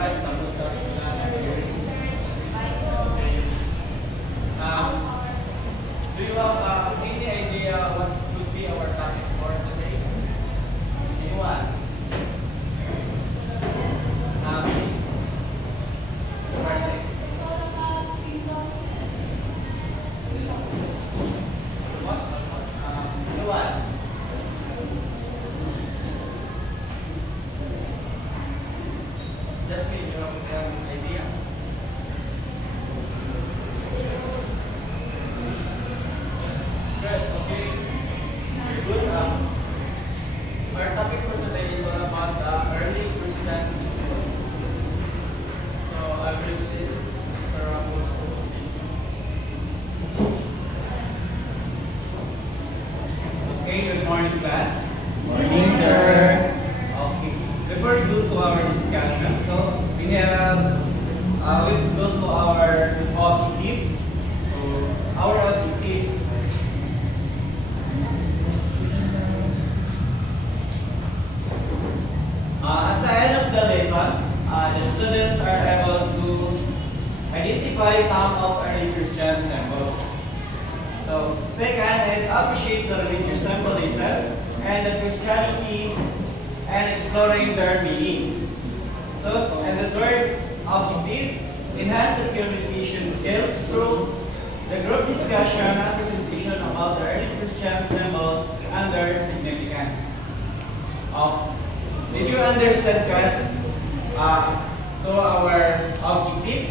Do you have any idea what could be our topic for today? Anyone? Please. It's all about symbols. Anyone? Just me, you have an idea? Good, okay. Very good. Our topic for today is all about early Christian symbols. So I will read Mr. Ramos. Okay, good morning class. Morning, sir. Okay. Before we go to our discussion, so we will go to our objectives. So our objectives. At the end of the lesson, the students are able to identify some of early Christian symbols. So, second is appreciate the religious symbolism and the Christianity and exploring their meaning. So, and the third objective is enhance the communication skills through the group discussion and presentation about the early Christian symbols and their significance. Did you understand, guys, to our objectives?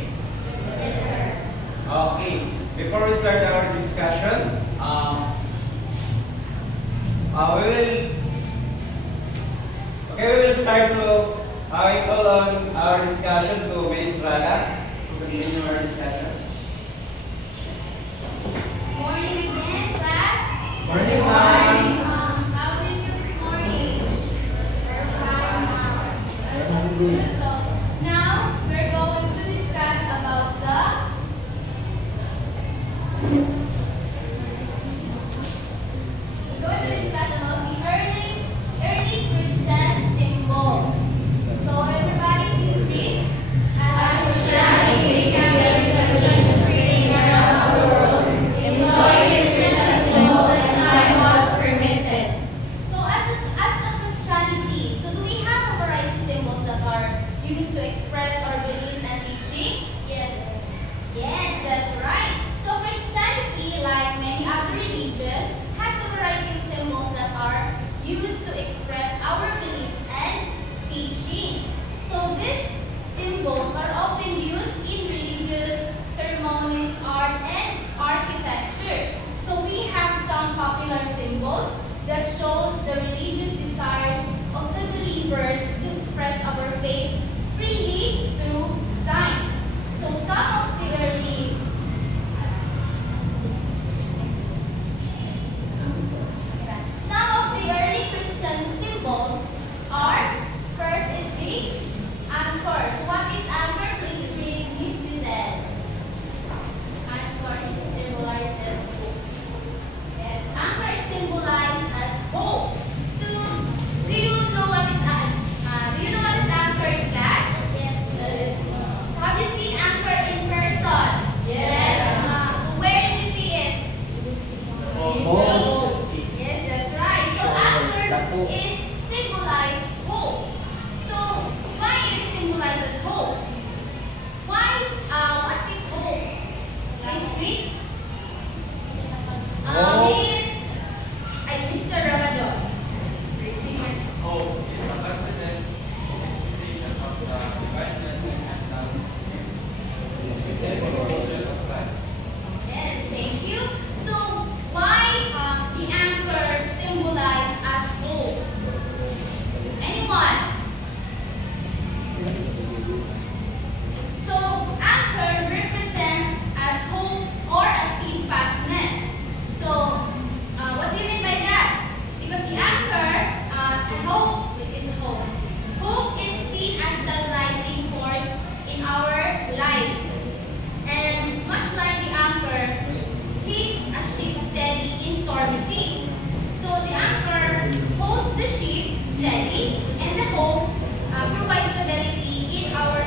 Yes, sir. Okay. Before we start our discussion, we will start to I call on our discussion to Ms. Rana to continue our discussion. Morning again, class. Morning, ma'am. How did you this morning? We're fine. That's good. good. So now we're going to discuss about the early Christian symbols. So everybody please read. As Christianity became the religion spreading around the world, employing Christian symbols as time was permitted. So as a Christianity, so do we have a variety of symbols that are used to express our beliefs and teachings? Yes. Yes, that's right. So Christianity, like many other religions, has a variety of symbols that are used to express our beliefs and teachings. So these symbols are often used in religious ceremonies, art, and architecture. So we have some popular symbols that shows the religious desires of the believers to express our faith freely through signs. So some of the early Christian symbols are, first is the anchor. So what is anchor? Please read Miss Lizelle. Anchor is symbolized as hope. Yes, anchor is symbolized as hope. So do you know what is anchor in class? Yes. So have you seen anchor in person? Yes. So where did you see it? Yes, that's right. So anchor is symbolized hope. So why it is symbolized as hope? Why? What is hope? Please read. Mr. Rabadon. Singer. Hope is the confident anticipation of the divineness and eternal of life. Yes, thank you. So why the anchor symbolized as hope? Anyone? So anchor represents as hopes or as steadfastness. So what do you mean by that? Because the anchor, hope, which is hope. Hope is seen as the stabilizing force in our life. And much like the anchor, keeps a ship steady in stormy seas. So the anchor holds the ship steady, and the hope provides stability in our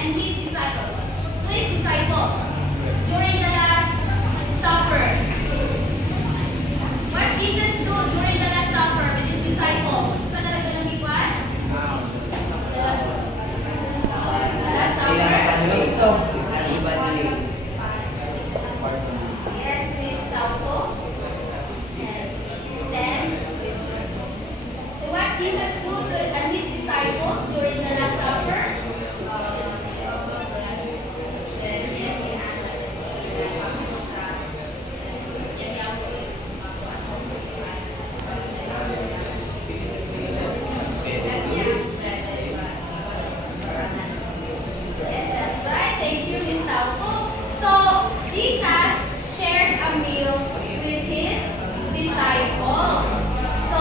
and his disciples. To his disciples during the Last Supper. What Jesus do during the Last Supper with his disciples? Saan nalagay ng tikwan? The Last Supper. Yes, please, Tauko. And then, so what Jesus do and his disciples during the Last Supper? Yes, that's right. Thank you, Miss Tauko. So, Jesus shared a meal with his disciples. So,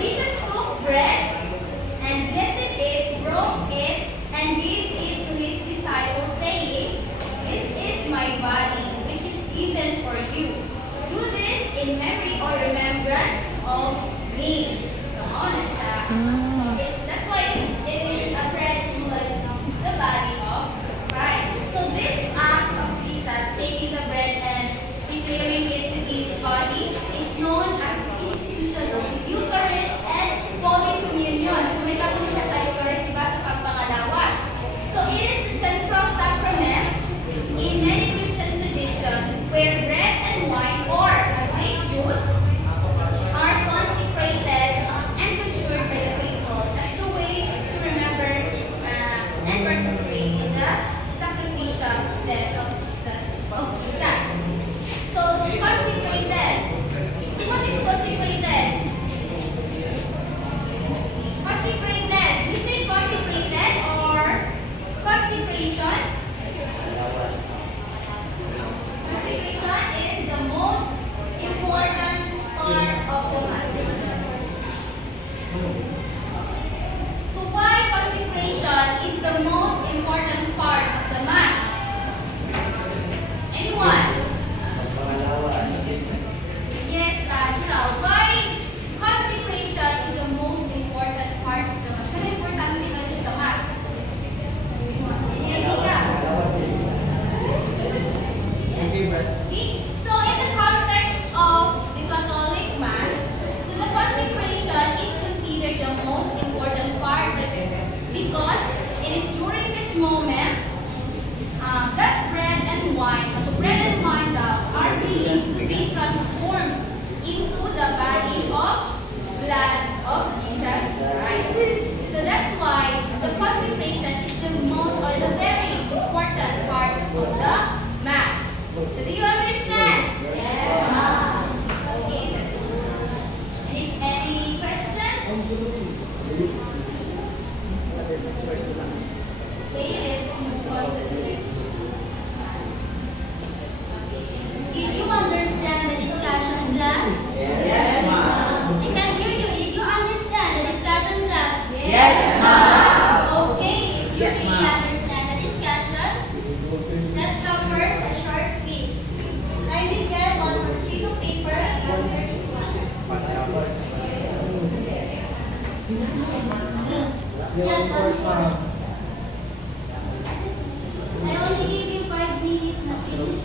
Jesus took bread and blessed it, broke it, and gave it to his disciples, saying, "This is my body, which is given for you. Do this in memory or remembrance of me." Come on, siya. That's why it is a bread symbolizes the body of Christ. So this act of Jesus taking the bread and declaring it to his body is known as the institution of the Eucharist and Holy Communion. So may kapunit siya sa Eucharist, diba, sa pagpangalawan. So it is the central sacrament in many Christian traditions where bread and wine or grape juice are consecrated and consumed by the faithful as the way to remember and participate in the sacrificial death of Jesus. So consecrated. So what is consecrated? Consecrated. We say consecrated or consecration? Consecration is the most important part of the Mass. So why consecration is the most important part of the Mass? Anyone? Yes, Gerald. Why consecration is the most important part of the Mass? Ano important din sa Mass? Any idea? So in the context of the Catholic Mass, so the consecration is considered the most important part because it is during this moment that bread and wine are released to be transformed into the body of blood of Jesus Christ. So that's why the consecration is the most or the very important part of the Mass. So do you understand? Yes. Okay, that's any question? Okay, let's move on to the next. Did you understand the discussion class? Yes, ma'am. I can hear you. Did you understand the discussion class? Yes, ma'am. Okay. Yes, Did you ma'am. understand the discussion? Let's have first a short quiz. Kindly get one sheet of paper and answer this question. Yes, ma'am. I only give you 5 minutes na finish.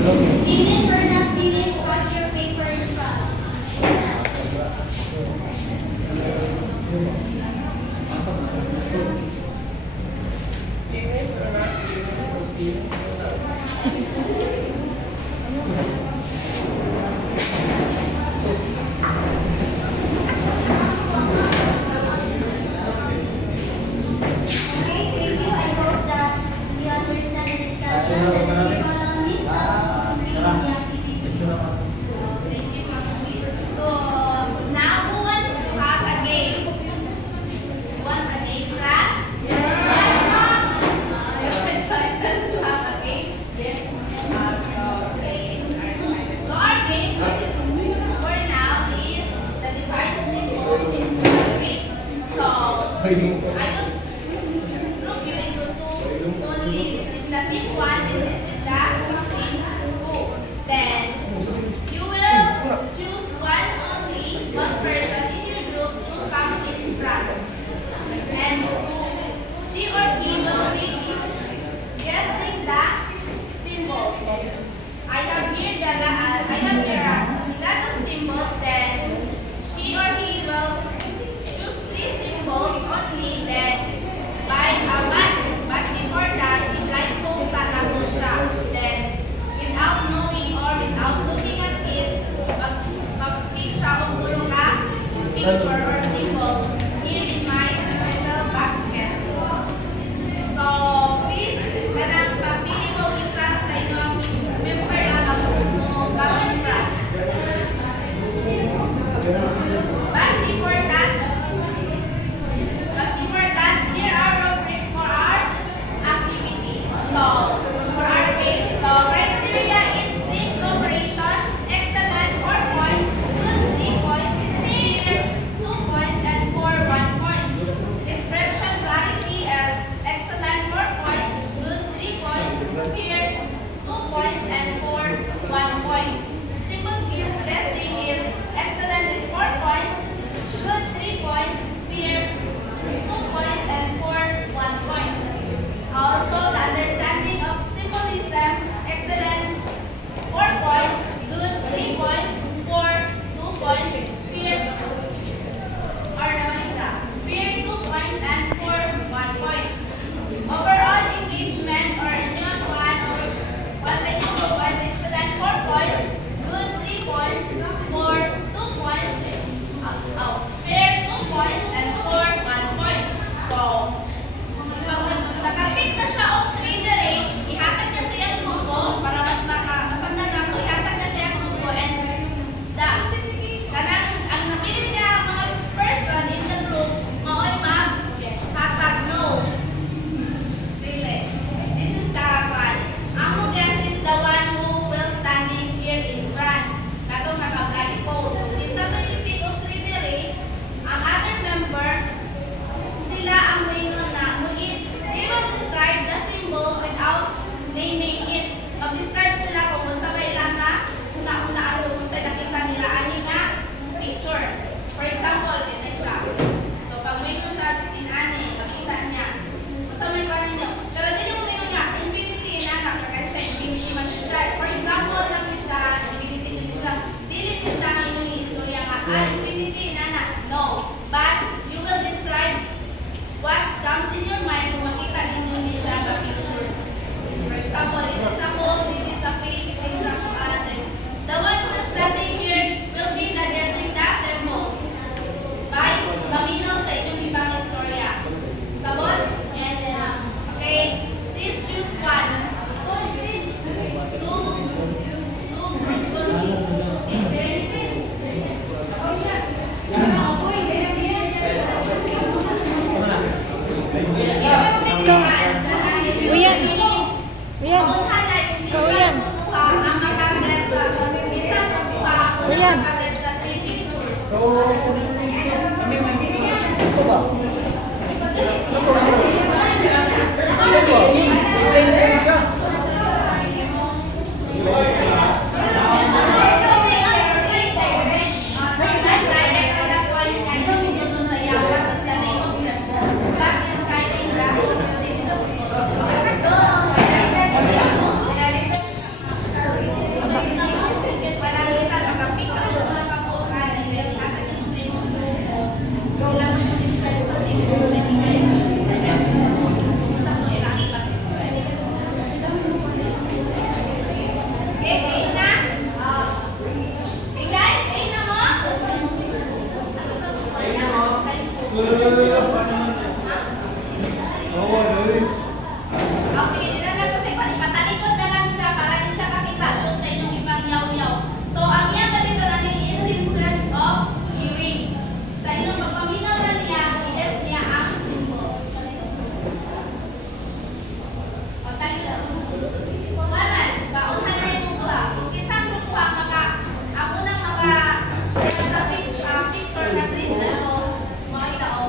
Finish or not finish, pass your paper in front. Okay, thank you. I hope that you understand the discussion. Does everyone miss out reading the activity? Thank you, Ma'am. So now who wants to have a game? Want a game, class? Yes, ma'am. You're excited to have a game? Yes, ma'am. Okay. So our game for now is the divide symbols in Greek. So I will group you into two only. This is the team 1 and this is the team 2. Then you will choose one only, one person in your group to come in front. And she or he will be guessing the symbols. I have here a lot of symbols. Then she or he will choose 3 symbols only. Then by a one. But before that, i-blindfold sa nato siya. Then without knowing or without looking at it, mag-pick siya o tulong ka picture or symbol here in my little basket. So please, kanang pagpili mo isa sa inyong member lang ang bawal siya. But before that, here are rubrics for our activity. So, for our game, so criteria is team cooperation, excellence, 4 points, good 3 points, sincere 2 Okay, kayo na? Okay guys, kayo na mo? Kayo na mo? Oh, sige, nilalag ko sa ipan. Patalikod na lang siya para di siya makita doon sa inyong ibang yaw-yaw. So, ang iyang ganito na din instances of hearing. Sa inyong pagpaminaw na niya, i-test niya ang symbols. Pagtalikod. Waman, paunahan na yung buha. Kung kisang buha, ang unang picture na 3 symbols, mga itao.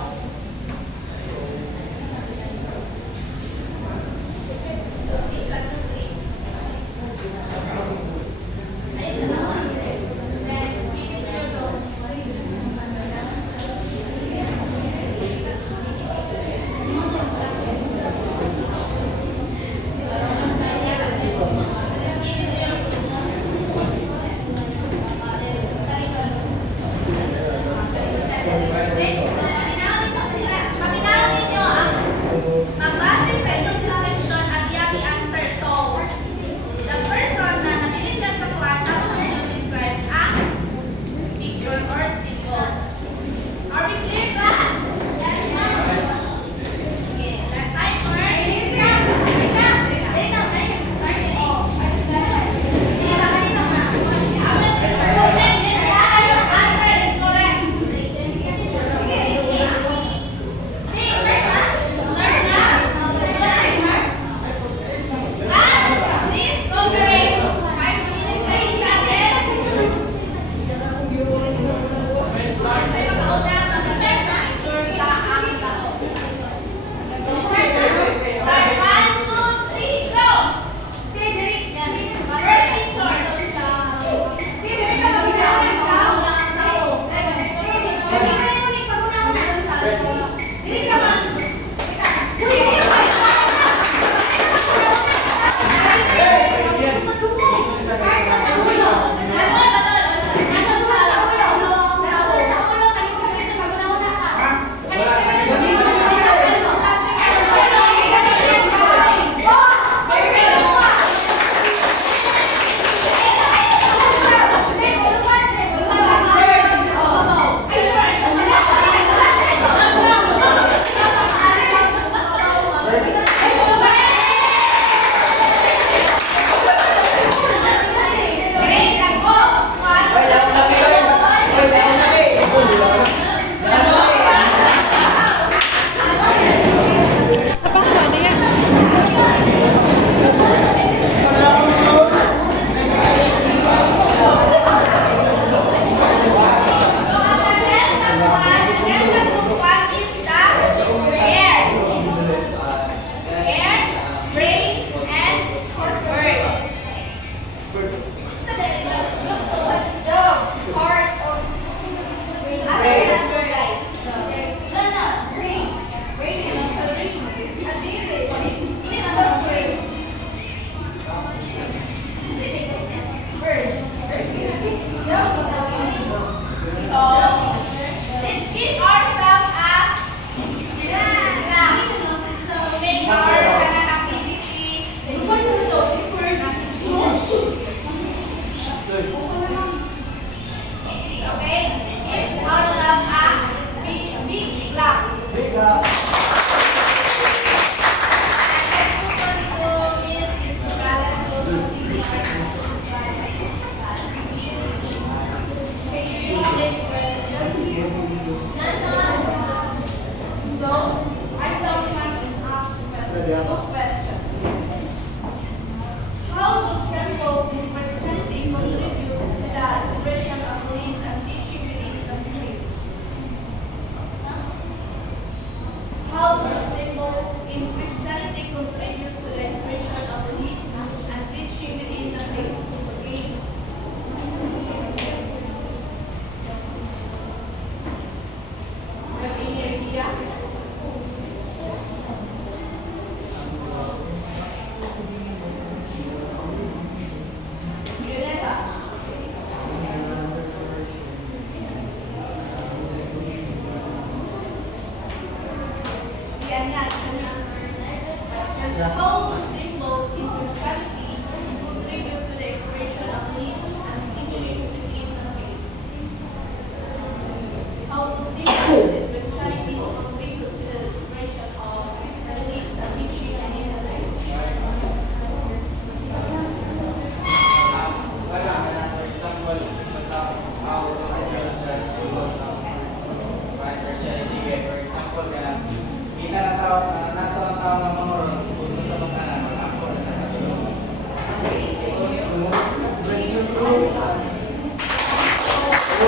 The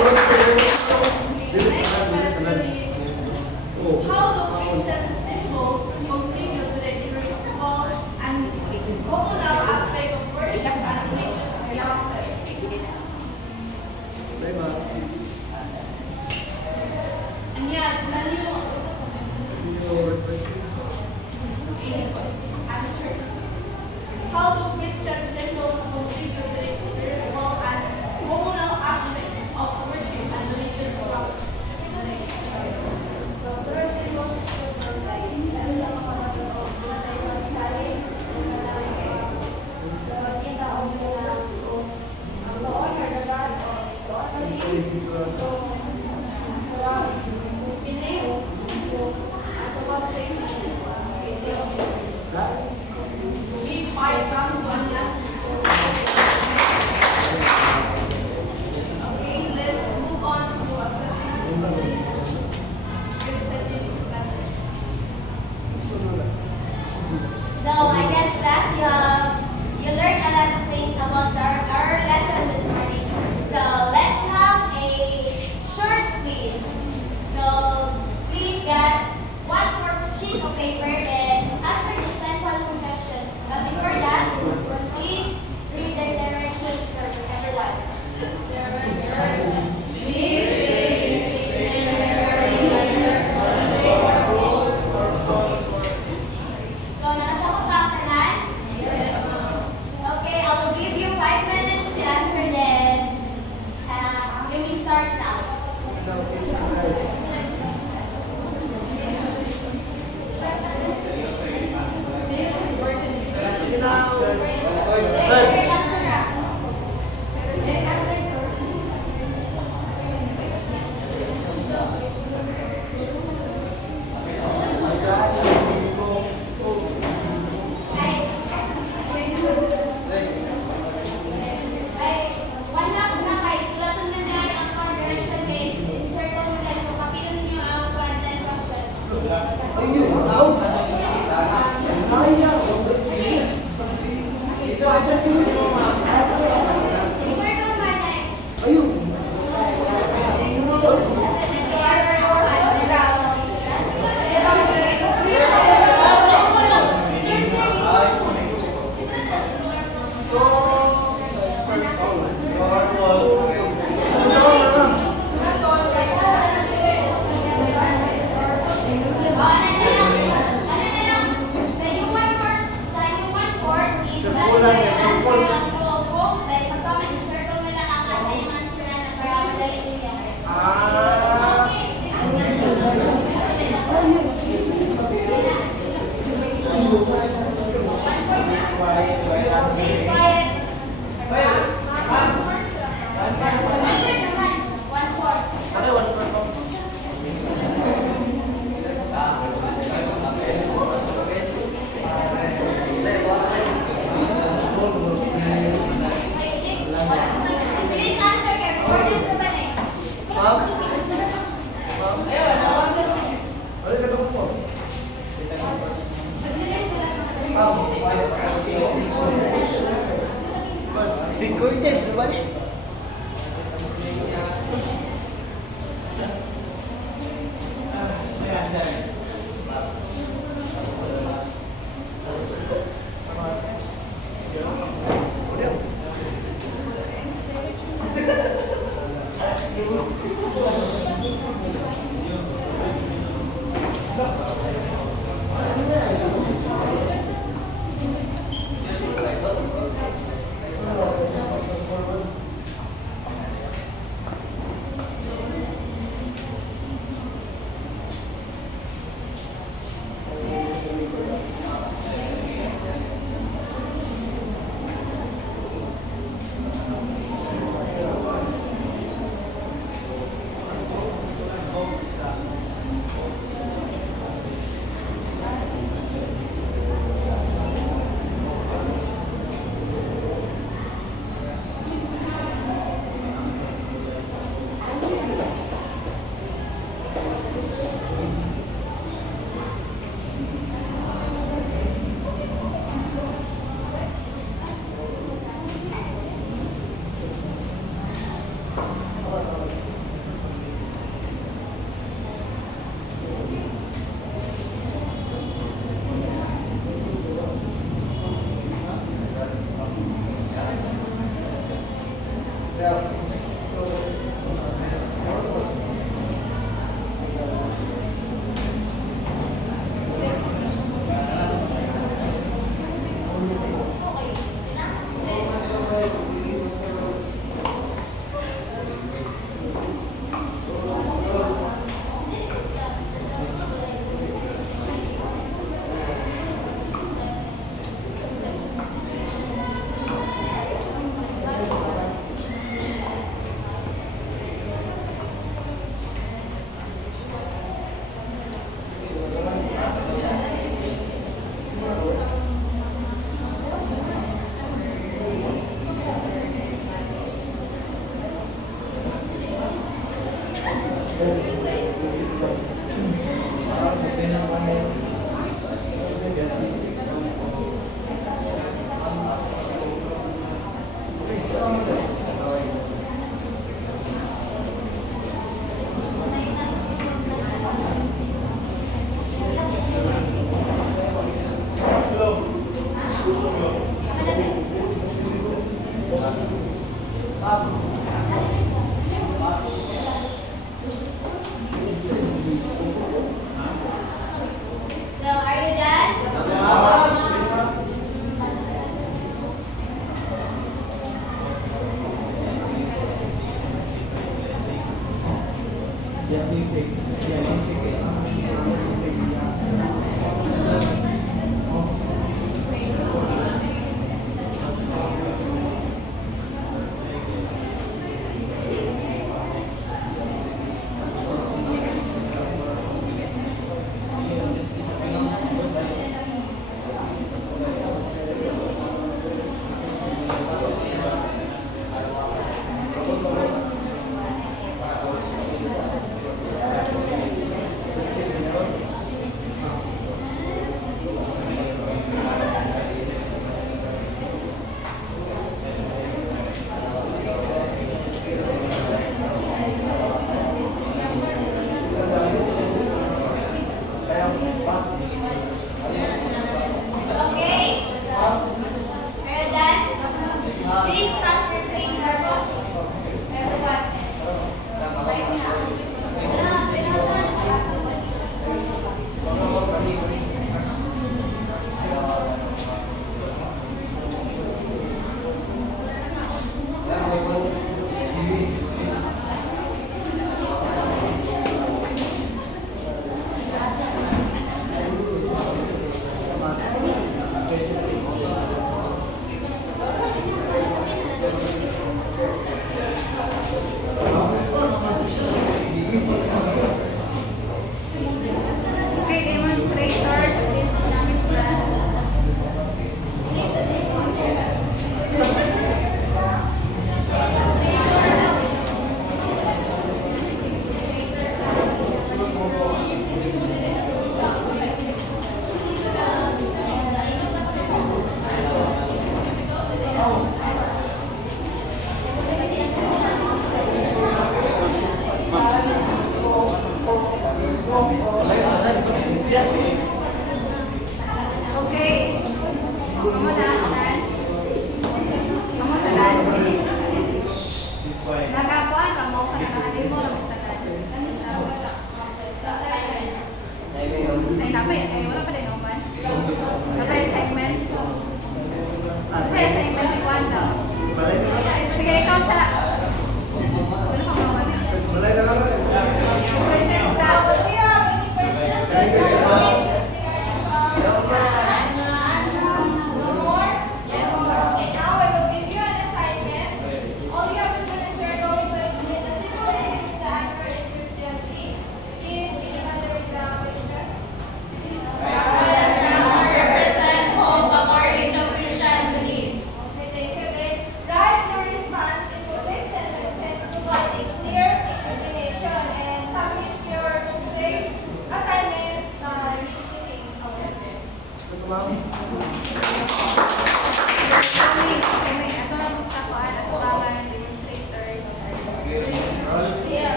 next question is, how do Christian symbols contribute to the spiritual and communal aspect of worship and religious practices? And yet, when you answer, how do Christian symbols contribute to the spiritual and communal aspects of worship and religious practice? So, there are symbols like so, kita ang doon or the God or doon or so, believe at about We five comes on that. Okay, let's move on to assessment of these Christian practice. So I guess class you learned a lot of things about our lesson this morning. So let's have a short quiz. So please get one more sheet of paper and answer this following question. But before that, please read the directions for everyone. Directions. Please so, nasagot ba ang tanan? Okay, I will give you 5 minutes to answer then. Let me start now. So, are you done?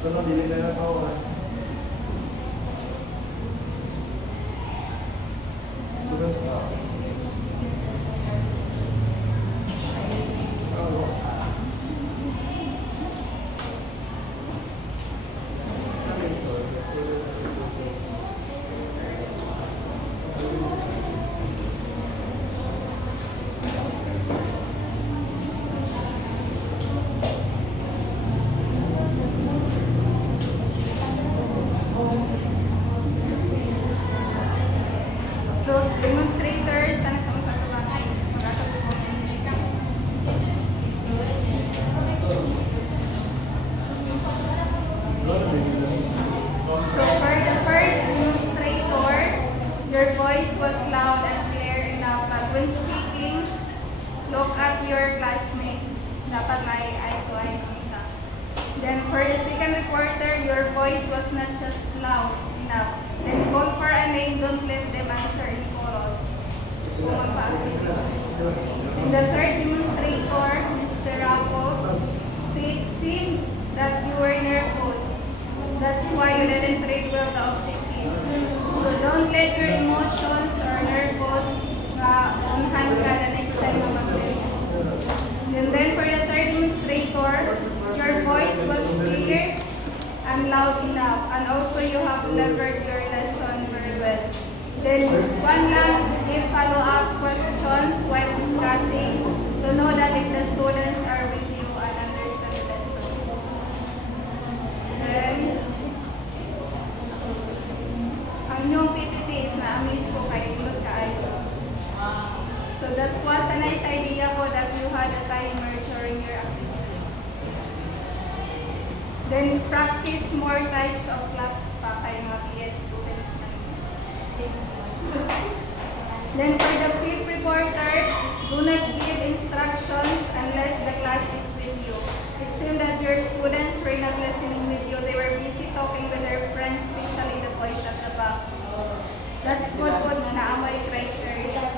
Sunod, dili na lang ako. So, demonstrators, sana sa mga sabagay, magkakaroon ko ng musika. So, for the first demonstrator, your voice was loud and clear enough, but when speaking, look at your classmates. Dapat may eye-to-eye kumita. Then, for the second reporter, your voice was not just loud enough. Then, call for a name, don't let them answer in chorus. Kung magpa-activity. And the third demonstrator, Mr. Raffles, so it seemed that you were nervous. That's why you didn't read well the objectives. So don't let your emotions or nervous on hand ka the next time na mag-read. And then for the third demonstrator, your voice was clear and loud enough, and also you have delivered your lesson very well. Then one lang, give follow-up questions while discussing to know that if the students are with you and understand the lesson. Then, ang inyong PPT is na-amaze ko kay Kulot kaayo. So that was a nice idea ko that you had a timer during your activity. Then practice more types of claps pa kay mga PED students na. Then for the fifth reporter, do not give instructions unless the class is with you. It seemed that your students were not listening with you. They were busy talking with their friends, especially the boys at the back. That's good po na amoy criteria.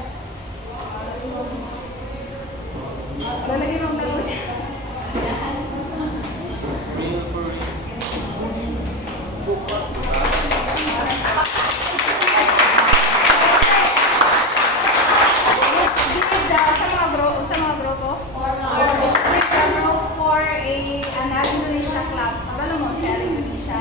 Lalagay mong nalun. Sa mga grupo? Give the group for an Indonesia clap. Abalo mo si Indonesia.